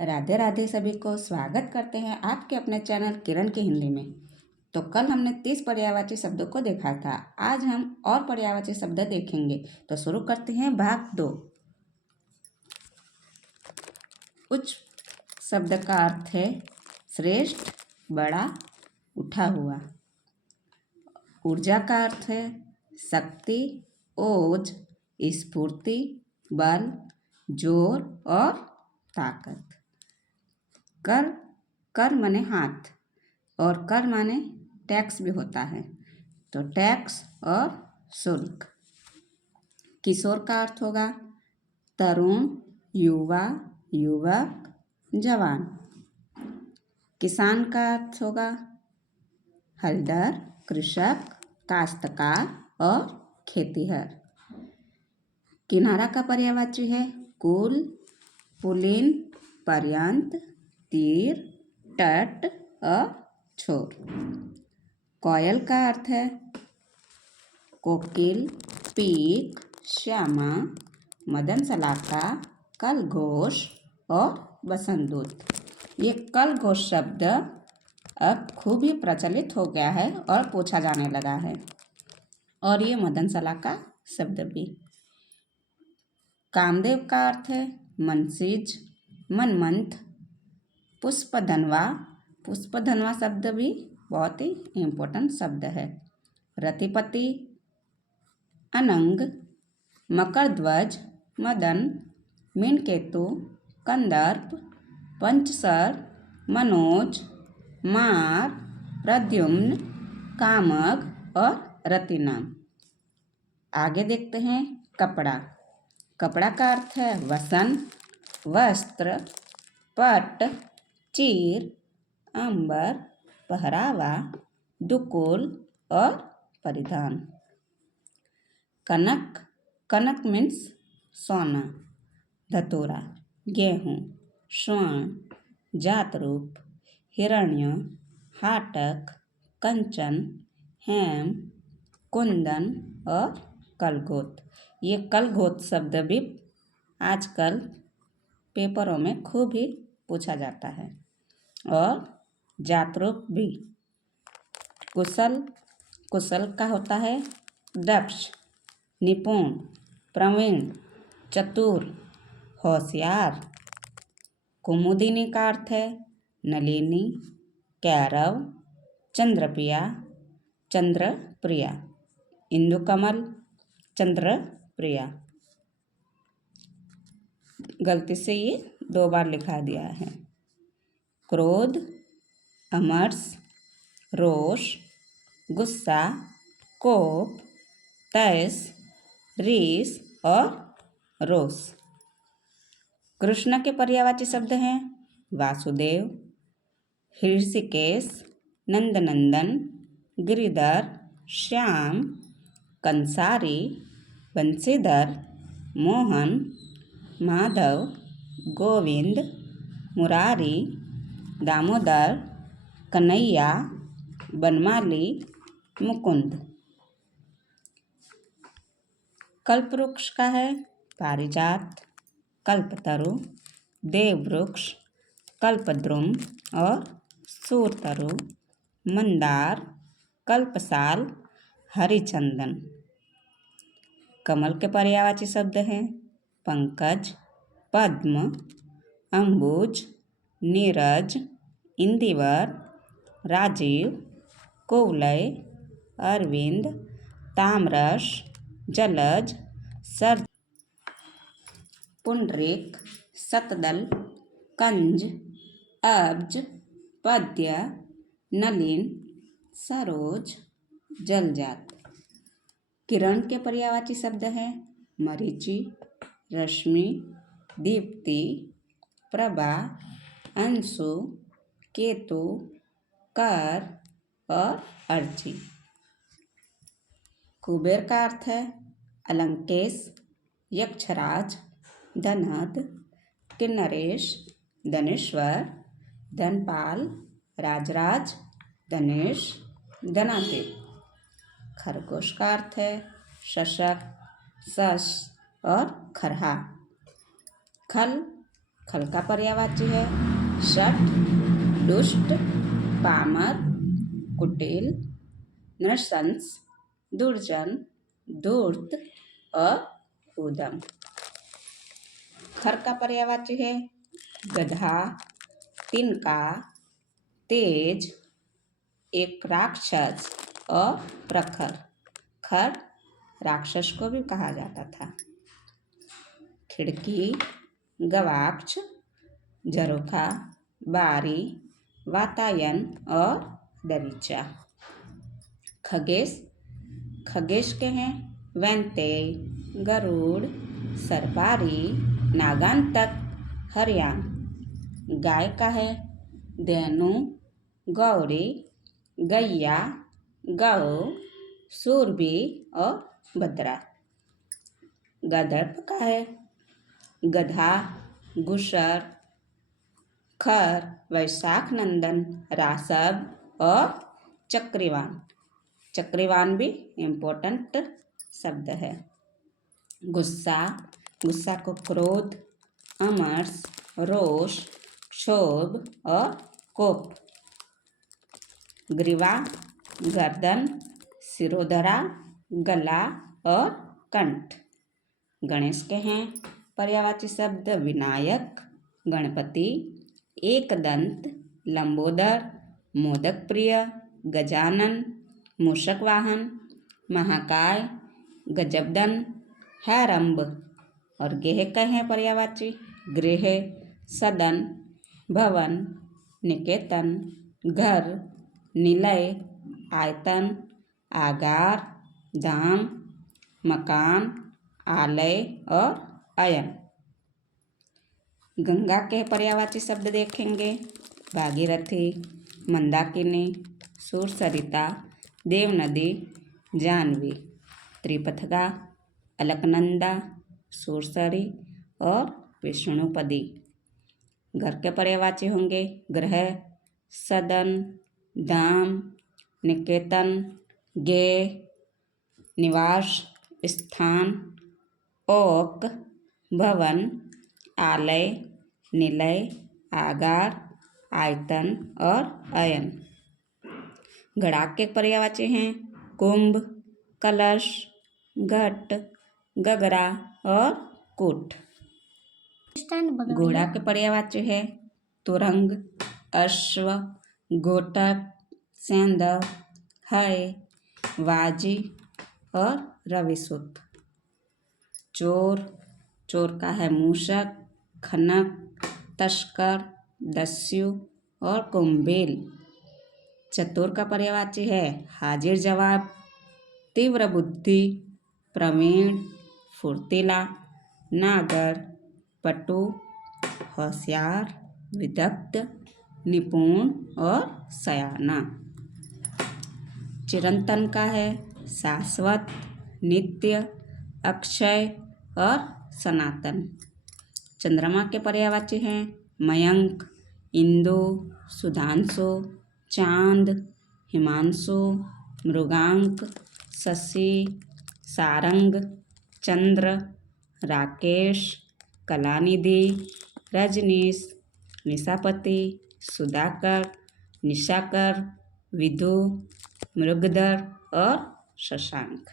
राधे राधे। सभी को स्वागत करते हैं आपके अपने चैनल किरण की हिंदी में। तो कल हमने 30 पर्यायवाची शब्दों को देखा था। आज हम और पर्यायवाची शब्द देखेंगे। तो शुरू करते हैं भाग 2। उच्च शब्द का अर्थ है श्रेष्ठ, बड़ा, उठा हुआ। ऊर्जा का अर्थ है शक्ति, ओज, स्फूर्ति, बल, जोर और ताकत। कर, कर माने हाथ और कर माने टैक्स भी होता है, तो टैक्स और शुल्क। किशोर का अर्थ होगा तरुण, युवा, युवक, जवान। किसान का अर्थ होगा हलदर, कृषक, काश्तकार और खेतीहर। किनारा का पर्यायवाची है कुल, पुलिन, पर्यंत, तीर, तट और छोर। कोयल का अर्थ है कोकिल, पीक, श्यामा, मदन सलाका, कलघोष और बसंत दूत। ये कलघोष शब्द अब खूब ही प्रचलित हो गया है और पूछा जाने लगा है, और ये मदन सलाका शब्द भी। कामदेव का अर्थ है मनसीज, मनमंथ, पुष्पधनवा। पुष्पधनवा शब्द भी बहुत ही इम्पोर्टेंट शब्द है। रतिपति, अनंग, मकरध्वज, मदन, मीनकेतु, कंदर्प, पंचसर, मनोज, मार, प्रद्युम्न, कामग और रतिनाम। आगे देखते हैं कपड़ा। कपड़ा का अर्थ है वसन, वस्त्र, पट, चीर, अंबर, पहरावा, दुकुल और परिधान। कनक, कनक मीन्स सोना। धतूरा, गेहूँ, स्वर्ण, जातरूप, हिरण्य, हाटक, कंचन, हेम, कुंदन और कलघोत। ये कलघोत शब्द भी आजकल पेपरों में खूब ही पूछा जाता है। और जातरूप भी। कुशल, कुशल का होता है दक्ष, निपुण, प्रवीण, चतुर, होशियार। कुमुदिनी का अर्थ है नलिनी, कैरव, चंद्रप्रिया, चंद्रप्रिया। इंदुकमल, चंद्रप्रिया। गलती से ये 2 बार लिखा दिया है। क्रोध, अमर्ष, रोष, गुस्सा, कोप, तैस, रीस और रोष। कृष्ण के पर्यायवाची शब्द हैं वासुदेव, हृषिकेश, नंदनंदन, गिरिधर, श्याम, कंसारी, बंशीधर, मोहन, माधव, गोविंद, मुरारी, दामोदर, कन्हैया, बनमाली, मुकुंद। कल्पवृक्ष का है पारिजात, कल्पतरु, देववृक्ष, कल्पद्रुम और सूरतरु, मंदार, कल्पसाल, हरिचंदन। कमल के पर्यायवाची शब्द हैं पंकज, पद्म, अंबुज, नीरज, इंदिवर, राजीव, कुवलय, अरविंद, ताम्रश, जलज, सर, पुंडरीक, शतदल, कंज, अब्ज, पद्य, नलिन, सरोज, जलजात। किरण के पर्यायवाची शब्द हैं मरीचि, रश्मि, दीप्ति, प्रभा, अंशु, केतु, कर और अर्ची। कुबेर का अर्थ है अलंकेश, यक्षराज, धनद, किन्नरेश, धनेश्वर, धनपाल, राजराज, धनेश, धनातीत। खरगोश का अर्थ है शशक, शश और खरहा। खल, खल का पर्यायवाची है शठ, दुष्ट, पामर, कुटिल, नृशंस, दुर्जन, धूर्त और उदम। खर का पर्यायवाची है गधा, तिनका, तेज, एक राक्षस और प्रखर। खर राक्षस को भी कहा जाता था। खिड़की, गवाक्ष, झरोखा, बारी, वातायन और दरीचा। खगेश, खगेश के हैं वैंतेय, गरुड़, सरबारी, नागांतक, हरियाण। गाय का है धेनु, गौरी, गैया, गौ, सूरबी और भद्रा। गधर्प का है गधा, गुसर, खर, वैशाख नंदन, रासब और चक्रीवान। चक्रीवान भी इम्पोर्टेंट शब्द है। गुस्सा, गुस्सा को क्रोध, अमर्ष, रोष, क्षोभ और कोप। ग्रीवा, गर्दन, सिरोधरा, गला और कंठ। गणेश के हैं पर्यायवाची शब्द विनायक, गणपति, एकदंत, लंबोदर, मोदक प्रिय, गजानन, मूषक वाहन, महाकाय, गजबदन, हैरंब। और गेह के हैं पर्यायवाची गृह, सदन, भवन, निकेतन, घर, निलय, आयतन, आगार, धाम, मकान, आलय और अयन। गंगा के पर्यायवाची शब्द देखेंगे भागीरथी, मंदाकिनी, सुरसरिता, देवनदी, जानवी। त्रिपथगा, अलकनंदा, सुरसरी और विष्णुपदी। घर के पर्यायवाची होंगे गृह, सदन, धाम, निकेतन, गेह, निवास स्थान, ओक, भवन, आलय, निलय, आगार, आयतन और अयन। गणाक के पर्यायवाची हैं कुंभ, कलश, घट, गगरा और कूट। घोड़ा के पर्यायवाची है तुरंग, अश्व, घोटक, सेंधव, है, वाजी और रविसुत। चोर, चोर का है मूषक, खनक, तस्कर, दस्यु और कुंभील। चतुर का पर्यायवाची है हाजिर जवाब, तीव्र बुद्धि, प्रवीण, फुर्तीला, नागर, पटु, होशियार, विदग्ध, निपुण और सयाना। चिरंतन का है शाश्वत, नित्य, अक्षय और सनातन। चंद्रमा के पर्यायवाची हैं मयंक, इंदु, सुधांशु, चांद, हिमांशु, मृगांक, शशि, सारंग, चंद्र, राकेश, कलानिधि, रजनीश, निशापति, सुधाकर, निशाकर, विधु, मृगधर और शशांक।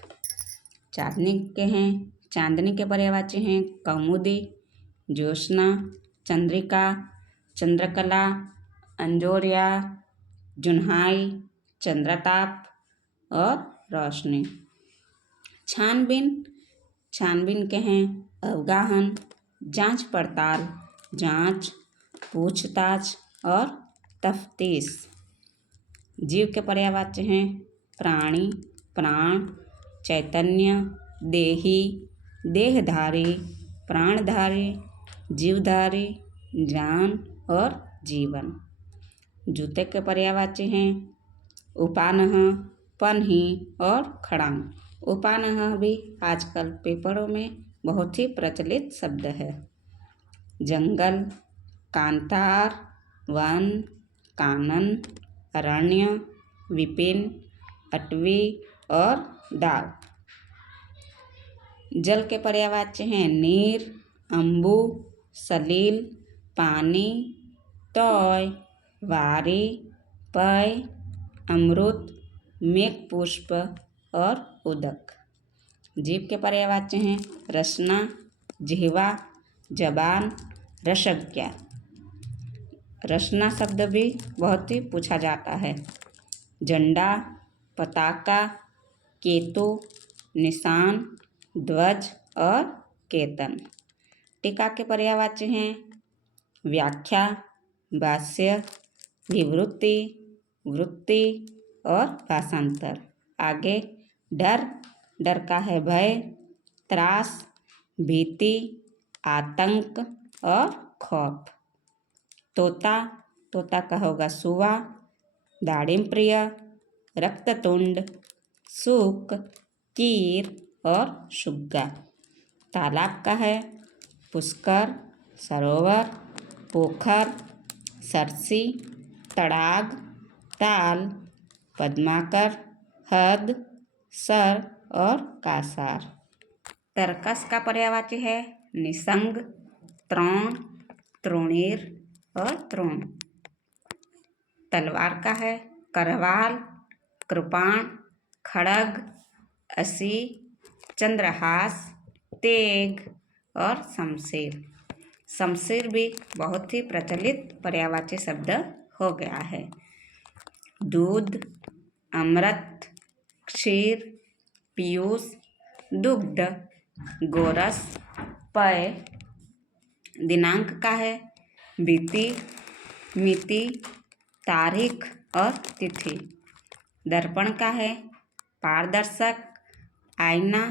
चांदनी के हैं चांदनी के पर्यायवाची हैं कौमुदी, ज्योत्सना, चंद्रिका, चंद्रकला, अंजोरिया, जुन्हाई, चंद्रताप और रोशनी। छानबीन, छानबीन के हैं अवगाहन, जांच पड़ताल, जांच, पूछताछ और तफ्तीश। जीव के पर्यायवाची हैं प्राणी, प्राण, चैतन्य, देही, देहधारी, प्राणधारी, जीवधारी, जान और जीवन। जूते के पर्यायवाची हैं उपानह, पन्ही और खड़ांग। उपानह भी आजकल पेपरों में बहुत ही प्रचलित शब्द है। जंगल, कांतार, वन, कानन, अरण्य, विपिन, अटवी और दाव। जल के पर्यायवाची हैं नीर, अम्बु, सलील, पानी, तोय, वारी, पय, अमृत, मेघपुष्प और उदक। जीभ के पर्यायवाच्य हैं रसना, जिह्वा, जबान, रसज्ञा। रसना शब्द भी बहुत ही पूछा जाता है। झंडा, पताका, केतु, निशान, ध्वज और केतन। टीका के पर्यायवाच्य हैं व्याख्या, भाष्य, विवृत्ति, वृत्ति और भाषांतर। आगे डर, डर का है भय, त्रास, भीति, आतंक और खौफ। तोता, तोता का होगा सुवा, दाड़िम प्रिय, रक्ततुंड, सूक, कीर और सुग्गा। तालाब का है पुष्कर, सरोवर, पोखर, सरसी, तड़ाग, ताल, पद्माकर, हद, सर और कासार। तर्कस का पर्यायवाची है निसंग, त्रोण, त्रोणीर और त्रोण। तलवार का है करवाल, कृपाण, खड़ग, असी, चंद्रहास, तेग और शमशीर। शमशीर भी बहुत ही प्रचलित पर्यायवाची शब्द हो गया है। दूध, अमृत, क्षीर, पीयूष, दुग्ध, गोरस, पय। दिनांक का है बीती, मिति, तारीख और तिथि। दर्पण का है पारदर्शक, आईना।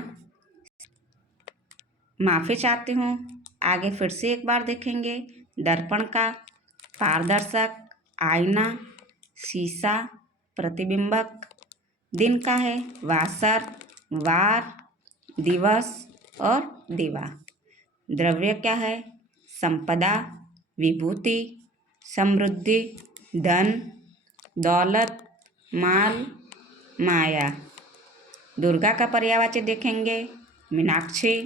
माफ़ी चाहती हूँ, आगे फिर से एक बार देखेंगे। दर्पण का पारदर्शक, आईना, शीशा, प्रतिबिंबक। दिन का है वासर, वार, दिवस और दिवा। द्रव्य क्या है संपदा, विभूति, समृद्धि, धन, दौलत, माल, माया। दुर्गा का पर्यायवाची देखेंगे मीनाक्षी,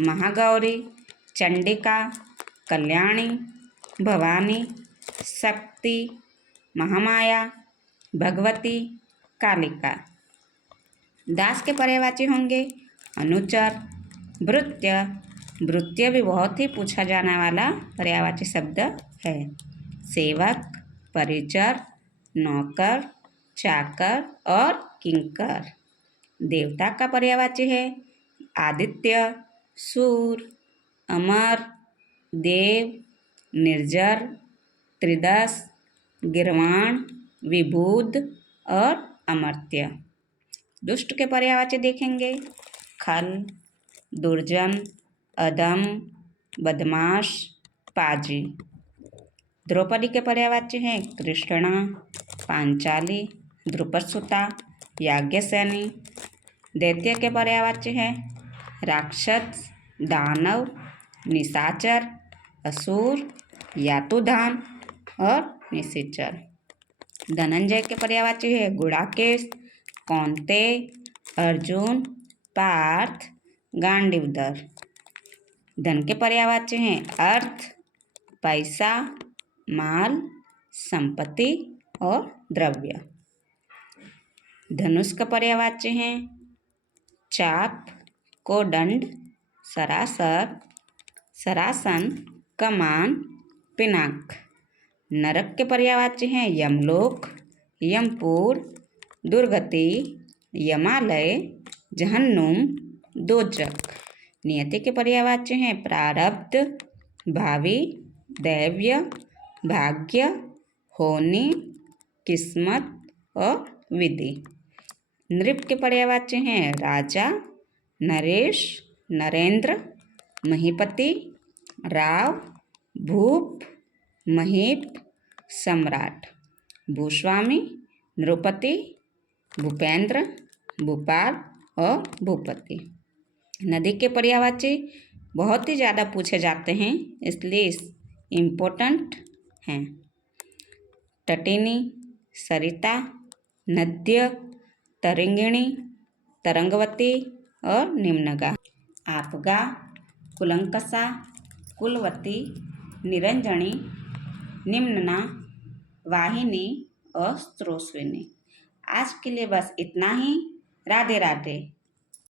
महागौरी, चंडिका, कल्याणी, भवानी, शक्ति, महामाया, भगवती, कालिका। दास के पर्यायवाची होंगे अनुचर, भृत्य। भृत्य भी बहुत ही पूछा जाने वाला पर्यायवाची शब्द है। सेवक, परिचर, नौकर, चाकर और किंकर। देवता का पर्यायवाची है आदित्य, सूर्य, अमर, देव, निर्जर, त्रिदश, गिरवाण, विभूद और अमर्त्य। दुष्ट के पर्यायवाची देखेंगे खल, दुर्जन, अधम, बदमाश, पाजी। द्रौपदी के पर्यायवाची हैं कृष्णा, पांचाली, द्रुपदसुता, याज्ञसेनी। दैत्य के पर्यायवाची हैं राक्षस, दानव, निशाचर, असुर, यातुधान और निशाचर। धनंजय के पर्यायवाची है गुड़ाकेश, कौंतेय, अर्जुन, पार्थ, गांडीवधर। धन के पर्यायवाची हैं अर्थ, पैसा, माल, संपत्ति और द्रव्य। धनुष का पर्यायवाची हैं चाप, कोदंड, सरासर, सरासन, कमान, पिनाक। नरक के पर्यायवाची हैं यमलोक, यमपुर, दुर्गति, यमालय, जहन्नुम, दोजक। नियति के पर्यायवाची हैं प्रारब्ध, भावी, दैव्य, भाग्य, होनी, किस्मत और विधि। नृप के पर्यायवाची हैं राजा, नरेश, नरेंद्र, महीपति, राव, भूप, महीप, सम्राट। भूस्वामी, नृपति, भूपेंद्र, भूपाल और भूपति। नदी के पर्यायवाची बहुत ही ज़्यादा पूछे जाते हैं, इसलिए इम्पोर्टेंट हैं। तटिनी, सरिता, नद्य, तरंगिणी, तरंगवती और निम्नगा। आपगा, कुलंकसा, कुलवती, निरंजनी, निम्नना, वाहिनी और स्त्रोस्विनी। आज के लिए बस इतना ही। राधे राधे।